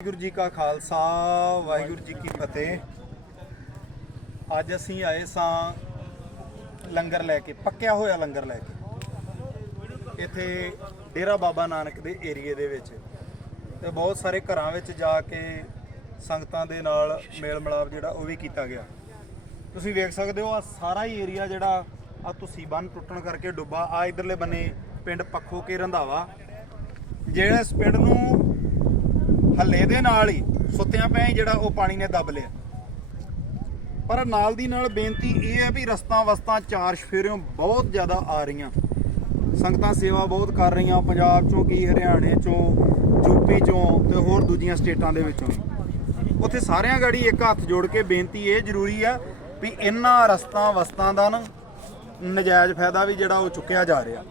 ਵਾਹਿਗੁਰੂ ਜੀ ਕਾ ਖਾਲਸਾ, ਵਾਹਿਗੁਰੂ ਜੀ ਕੀ ਫਤਿਹ। ਅੱਜ ਅਸੀਂ ਆਏ ਸਾਂ ਲੰਗਰ ਲੈ ਕੇ, ਪੱਕਿਆ ਹੋਇਆ ਲੰਗਰ ਲੈ ਕੇ। ਇੱਥੇ ਡੇਰਾ ਬਾਬਾ ਨਾਨਕ ਦੇ ਏਰੀਏ ਦੇ ਵਿੱਚ ਤੇ ਬਹੁਤ ਸਾਰੇ ਘਰਾਂ ਵਿੱਚ ਜਾ ਕੇ ਸੰਗਤਾਂ ਦੇ ਨਾਲ ਮੇਲ ਮਿਲਾਪ ਜਿਹੜਾ ਉਹ ਵੀ ਕੀਤਾ ਗਿਆ। ਤੁਸੀਂ ਵੇਖ ਸਕਦੇ ਹੋ ਆ ਸਾਰਾ ਹੀ ਏਰੀਆ ਜਿਹੜਾ ਆ ਤੁਸੀਂ ਬੰਨ ਟੁੱਟਣ ਕਰਕੇ ਡੁੱਬਾ। ਆ ਇਧਰਲੇ ਬੰਨੇ ਪਿੰਡ ਪੱਖੋ ਕੇ ਰੰਧਾਵਾ। ਜਿਹੜਾ ਇਸ ਪਿੰਡ ਨੂੰ ਹੱਲੇ ਦੇ ਨਾਲ ਹੀ ਸੁੱਤਿਆਂ ਪਿਆ ਹੀ ਜਿਹੜਾ ਉਹ ਪਾਣੀ ਨੇ ਦੱਬ ਲਿਆ। ਪਰ ਨਾਲ ਦੀ ਨਾਲ ਬੇਨਤੀ ਇਹ ਹੈ ਵੀ ਰਸਤਾ ਵਸਤਾਂ ਚਾਰ ਸ਼ਫੇਰਿਓਂ ਬਹੁਤ ਜ਼ਿਆਦਾ ਆ ਰਹੀਆਂ। ਸੰਗਤਾਂ ਸੇਵਾ ਬਹੁਤ ਕਰ ਰਹੀਆਂ, ਪੰਜਾਬ ਚੋਂ ਕੀ, ਹਰਿਆਣੇ ਚੋਂ ਯੂਪੀ ਚੋਂ ਤੇ ਹੋਰ ਦੂਜੀਆਂ ਸਟੇਟਾਂ ਦੇ ਵਿੱਚੋਂ। ਉੱਥੇ ਸਾਰਿਆਂ ਗਾੜੀ ਇੱਕ ਹੱਥ ਜੋੜ ਕੇ ਬੇਨਤੀ ਇਹ ਜ਼ਰੂਰੀ ਆ ਵੀ ਇਹਨਾਂ ਰਸਤਾ ਵਸਤਾਂ ਦਾ ਨਾ ਨਜਾਇਜ਼ ਫਾਇਦਾ ਵੀ ਜਿਹੜਾ ਉਹ ਚੁੱਕਿਆ ਜਾ ਰਿਹਾ।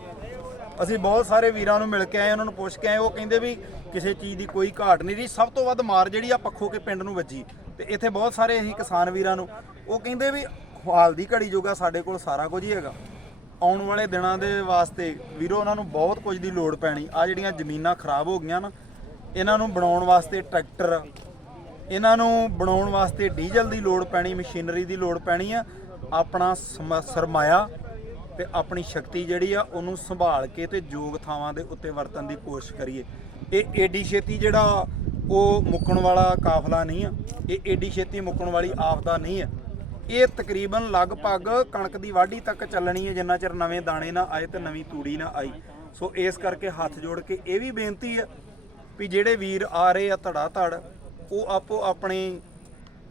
ਅਸੀਂ ਬਹੁਤ ਸਾਰੇ ਵੀਰਾਂ ਨੂੰ ਮਿਲ ਕੇ ਆਏ, ਉਹਨਾਂ ਨੂੰ ਪੁੱਛ ਕੇ ਆਏ। ਉਹ ਕਹਿੰਦੇ ਵੀ ਕਿਸੇ ਚੀਜ਼ ਦੀ ਕੋਈ ਘਾਟ ਨਹੀਂ ਰਹੀ। ਸਭ ਤੋਂ ਵੱਧ ਮਾਰ ਜਿਹੜੀ ਆ ਪੱਖੋ ਕੇ ਪਿੰਡ ਨੂੰ ਵੱਜੀ। ਤੇ ਇੱਥੇ ਬਹੁਤ ਸਾਰੇ ਅਸੀਂ ਕਿਸਾਨ ਵੀਰਾਂ ਨੂੰ, ਉਹ ਕਹਿੰਦੇ ਵੀ ਹਾਲ ਦੀ ਘੜੀ ਜੋਗਾ ਸਾਡੇ ਕੋਲ ਸਾਰਾ ਕੁਝ ਹੀ ਹੈਗਾ। ਆਉਣ ਵਾਲੇ ਦਿਨਾਂ ਦੇ ਵਾਸਤੇ ਵੀਰੋ, ਉਹਨਾਂ ਨੂੰ ਬਹੁਤ ਕੁਝ ਦੀ ਲੋੜ ਪੈਣੀ। ਆ ਜਿਹੜੀਆਂ ਜ਼ਮੀਨਾਂ ਖਰਾਬ ਹੋ ਗਈਆਂ ਨਾ, ਇਹਨਾਂ ਨੂੰ ਬਣਾਉਣ ਵਾਸਤੇ ਟਰੈਕਟਰ, ਇਹਨਾਂ ਨੂੰ ਬਣਾਉਣ ਵਾਸਤੇ ਡੀਜ਼ਲ ਦੀ ਲੋੜ ਪੈਣੀ, ਮਸ਼ੀਨਰੀ ਦੀ ਲੋੜ ਪੈਣੀ ਆ। ਆਪਣਾ ਸਮ- ਸਰਮਾਇਆ ਤੇ ਆਪਣੀ ਸ਼ਕਤੀ ਜਿਹੜੀ ਆ ਉਹਨੂੰ ਸੰਭਾਲ ਕੇ ਤੇ ਯੋਗ ਥਾਵਾਂ ਦੇ ਉੱਤੇ ਵਰਤਣ ਦੀ ਕੋਸ਼ਿਸ਼ ਕਰੀਏ। ਇਹ ਏਡੀ ਛੇਤੀ ਜਿਹੜਾ ਉਹ ਮੁੱਕਣ ਵਾਲਾ ਕਾਫਲਾ ਨਹੀਂ ਆ, ਇਹ ਏਡੀ ਛੇਤੀ ਮੁੱਕਣ ਵਾਲੀ ਆਫਦਾ ਨਹੀਂ ਆ। ਇਹ ਤਕਰੀਬਨ ਲਗਭਗ ਕਣਕ ਦੀ ਵਾਢੀ ਤੱਕ ਚੱਲਣੀ ਹੈ, ਜਿੰਨਾ ਚਿਰ ਨਵੇਂ ਦਾਣੇ ਨਾ ਆਏ ਤੇ ਨਵੀਂ ਤੂੜੀ ਨਾ ਆਈ। ਸੋ ਇਸ ਕਰਕੇ ਹੱਥ ਜੋੜ ਕੇ ਇਹ ਵੀ ਬੇਨਤੀ ਹੈ ਵੀ ਜਿਹੜੇ ਵੀਰ ਆ ਰਹੇ ਆ ਧੜਾ ਧੜ ਉਹ ਆਪੋ ਆਪਣੇ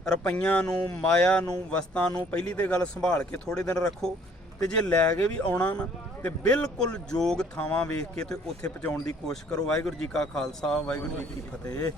ਰੁਪਈਆਂ ਨੂੰ, ਮਾਇਆ ਨੂੰ, ਵਸਤਾਂ ਨੂੰ ਪਹਿਲੀ ਤੇ ਗੱਲ ਸੰਭਾਲ ਕੇ ਥੋੜੇ ਦਿਨ ਰੱਖੋ। ਤੇ ਜੇ ਲੈ ਕੇ ਵੀ ਆਉਣਾ ਨਾ, ਤੇ ਬਿਲਕੁਲ ਯੋਗ ਥਾਵਾਂ ਵੇਖ ਕੇ ਤੇ ਉੱਥੇ ਪਹੁੰਚਾਉਣ ਦੀ ਕੋਸ਼ਿਸ਼ ਕਰੋ। ਵਾਹਿਗੁਰੂ ਜੀ ਕਾ ਖਾਲਸਾ, ਵਾਹਿਗੁਰੂ ਜੀ ਕੀ ਫਤਿਹ।